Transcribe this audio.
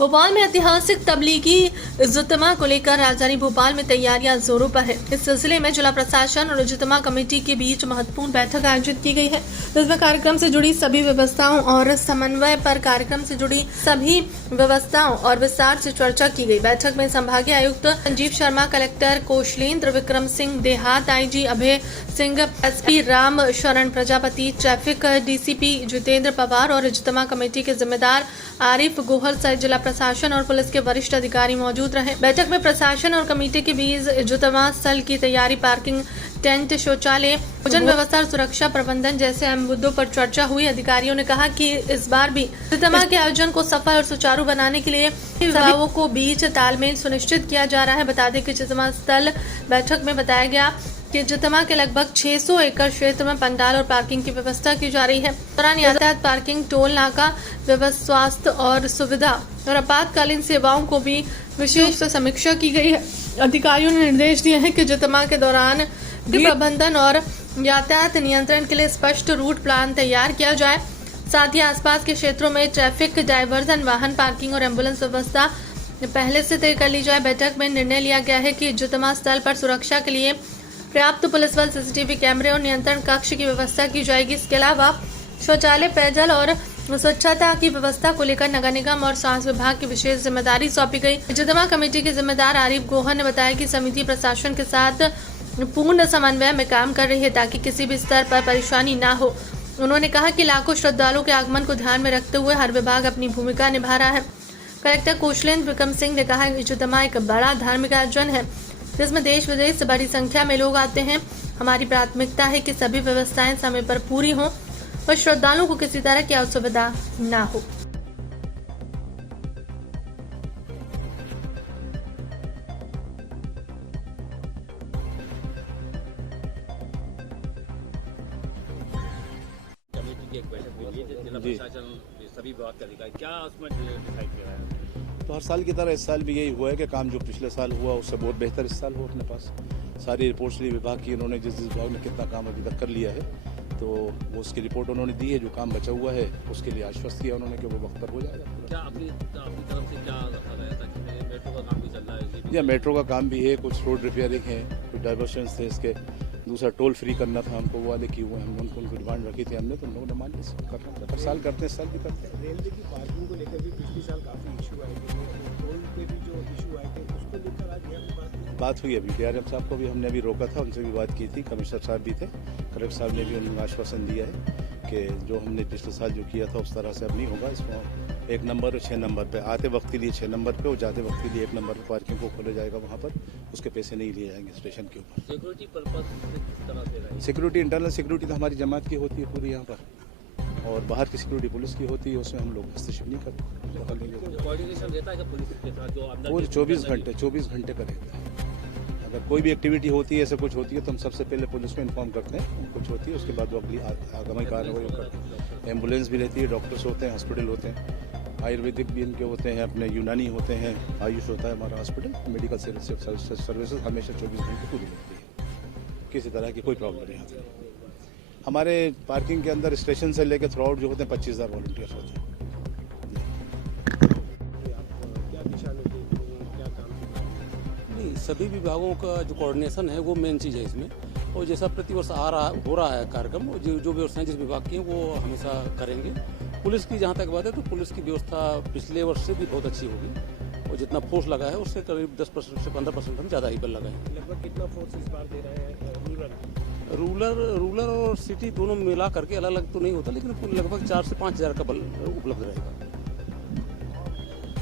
भोपाल में ऐतिहासिक तबलीगी इज्तिमा को लेकर राजधानी भोपाल में तैयारियां जोरों पर है। इस सिलसिले में जिला प्रशासन और इज्तिमा कमेटी के बीच महत्वपूर्ण बैठक आयोजित की गई है, जिसमें कार्यक्रम से जुड़ी सभी व्यवस्थाओं और समन्वय पर कार्यक्रम से जुड़ी सभी व्यवस्थाओं और विस्तार से चर्चा की गई। बैठक में संभागीय आयुक्त संजीव शर्मा, कलेक्टर कौशलेंद्र विक्रम सिंह देहात, आईजी अभय सिंह, एसपी राम शरण प्रजापति, ट्रैफिक डीसीपी जितेंद्र पवार और इज्तिमा कमेटी के जिम्मेदार आरिफ गोहल सहित जिला प्रशासन और पुलिस के वरिष्ठ अधिकारी मौजूद रहे। बैठक में प्रशासन और कमेटी के बीच इज्तिमा स्थल की तैयारी, पार्किंग, टेंट, शौचालय, भोजन व्यवस्था और सुरक्षा प्रबंधन जैसे अहम मुद्दों पर चर्चा हुई। अधिकारियों ने कहा कि इस बार भी इज्तिमा के आयोजन को सफल और सुचारू बनाने के लिए विभागों को बीच तालमेल सुनिश्चित किया जा रहा है। बता दें कि इज्तिमा स्थल बैठक में बताया गया कि इज्तिमा के लगभग 600 एकड़ क्षेत्र में पंडाल और पार्किंग की व्यवस्था की जा रही है। दौरान यातायात, पार्किंग, टोल नाका व्यवस्था, स्वास्थ्य और सुविधा और आपातकालीन सेवाओं को भी विशेष समीक्षा की गई है। अधिकारियों ने निर्देश दिए हैं कि इज्तिमा के दौरान प्रबंधन और यातायात नियंत्रण के लिए स्पष्ट रूट प्लान तैयार किया जाए। साथ ही आसपास के क्षेत्रों में ट्रैफिक डायवर्जन, वाहन पार्किंग और एम्बुलेंस व्यवस्था पहले से तय कर ली जाए। बैठक में निर्णय लिया गया है कि इज्तिमा स्थल पर सुरक्षा के लिए पर्याप्त पुलिस बल, सीसीटीवी कैमरे और नियंत्रण कक्ष की व्यवस्था की जाएगी। इसके अलावा शौचालय, पेयजल और स्वच्छता की व्यवस्था को लेकर नगर निगम और स्वास्थ्य विभाग की विशेष जिम्मेदारी सौंपी गई। इज्तिमा कमेटी के जिम्मेदार आरिफ गोहल ने बताया कि समिति प्रशासन के साथ पूर्ण समन्वय में काम कर रही है ताकि किसी भी स्तर पर परेशानी न हो। उन्होंने कहा कि लाखों श्रद्धालुओं के आगमन को ध्यान में रखते हुए हर विभाग अपनी भूमिका निभा रहा है। कलेक्टर कौशलेंद्र विक्रम सिंह ने कहा कि इज्तिमा एक बड़ा धार्मिक आयोजन है जिसमें देश विदेश से बड़ी संख्या में लोग आते हैं। हमारी प्राथमिकता है कि सभी व्यवस्थाएं समय पर पूरी हों और श्रद्धालुओं को किसी तरह की असुविधा न हो। कमेटी की एक बैठक हुई है जिला प्रशासन सभी विभाग के अधिकारी, क्या उसमें डिसाइड किया है? तो हर साल की तरह इस साल भी यही हुआ है कि काम जो पिछले साल हुआ उससे बहुत बेहतर इस साल हो। अपने पास सारी रिपोर्ट्स ली विभाग की, उन्होंने जिस विभाग में कितना काम अभी तक कर लिया है तो वो उसकी रिपोर्ट उन्होंने दी है। जो काम बचा हुआ है उसके लिए आश्वस्त किया उन्होंने कि वो वक्त पर हो जाएगा। क्या अपनी तरफ से क्या रखा गया था कि मेट्रो का काम भी चल रहा है? या मेट्रो का काम भी है, कुछ रोड रिपेयरिंग है, कुछ डाइवर्शन थे इसके, दूसरा टोल फ्री करना था हमको, वो वाले किए हुए हैं। उनको डिमांड रखी थी हमने, तो उन लोगों ने मान लिया। करना हर साल करते हैं, इस साल भी करते हैं। रेलवे की पार्किंग को लेकर भी पिछले साल काफी इशू आए थे, टोल पे भी जो इशू आए थे उसको लेकर आज बात हुई। अभी डीआरएम साहब को भी हमने अभी रोका था, उनसे भी बात की थी। कमिश्नर साहब भी थे, कलेक्टर साहब ने भी उन्होंने आश्वासन दिया है कि जो हमने पिछले साल जो किया था उस तरह से अब नहीं होगा। इसमें 1 नंबर और 6 नंबर पे आते वक्त के लिए 6 नंबर पे और जाते वक्त के लिए 1 नंबर पे पार्किंग को खोला जाएगा। वहाँ पर उसके पैसे नहीं लिए जाएंगे स्टेशन के ऊपर। सिक्योरिटी पर्पस किस तरह से रहेगी? सिक्योरिटी, इंटरनल सिक्योरिटी तो हमारी जमात की होती है पूरी यहाँ पर, और बाहर की सिक्योरिटी पुलिस की होती है। उसमें हम लोग हस्तक्षेप नहीं करते। कोऑर्डिनेशन रहता है कि पुलिस के साथ जो अंदर पूरे 24 घंटे का रहता है। अगर कोई भी एक्टिविटी होती है, ऐसा कुछ होती है तो हम सबसे पहले पुलिस को इन्फॉर्म करते हैं। कुछ होती है उसके बाद वो अगली आगामी कार्रवाई करते हैं। एम्बुलेंस भी रहती है, डॉक्टर्स होते हैं, हॉस्पिटल होते हैं, आयुर्वेदिक भी इनके होते हैं, अपने यूनानी होते हैं, आयुष होता है हमारा हॉस्पिटल। मेडिकल सर्विसेज हमेशा 24 घंटे पूरी रहती है। किसी तरह की कोई प्रॉब्लम नहीं होती। हमारे पार्किंग के अंदर स्टेशन से लेकर थ्रू आउट जो होते हैं 25,000 वॉलंटियर्स होते हैं। सभी विभागों का जो कोऑर्डिनेशन है वो मेन चीज़ है इसमें। और जैसा प्रतिवर्ष हो रहा है कार्यक्रम, जो व्यवस्थाएं जिस विभाग की हैं वो हमेशा करेंगे। पुलिस की जहाँ तक बात है तो पुलिस की व्यवस्था पिछले वर्ष से भी बहुत अच्छी होगी और जितना फोर्स लगा है उससे करीब 10% से 15% हम ज़्यादा ही बल लगाएंगे। लगभग कितना फोर्स इस बार दे रहे हैं? रूरल और सिटी दोनों मिला करके अलग अलग तो नहीं होता, लेकिन लगभग 4 से 5 हज़ार का बल उपलब्ध रहेगा।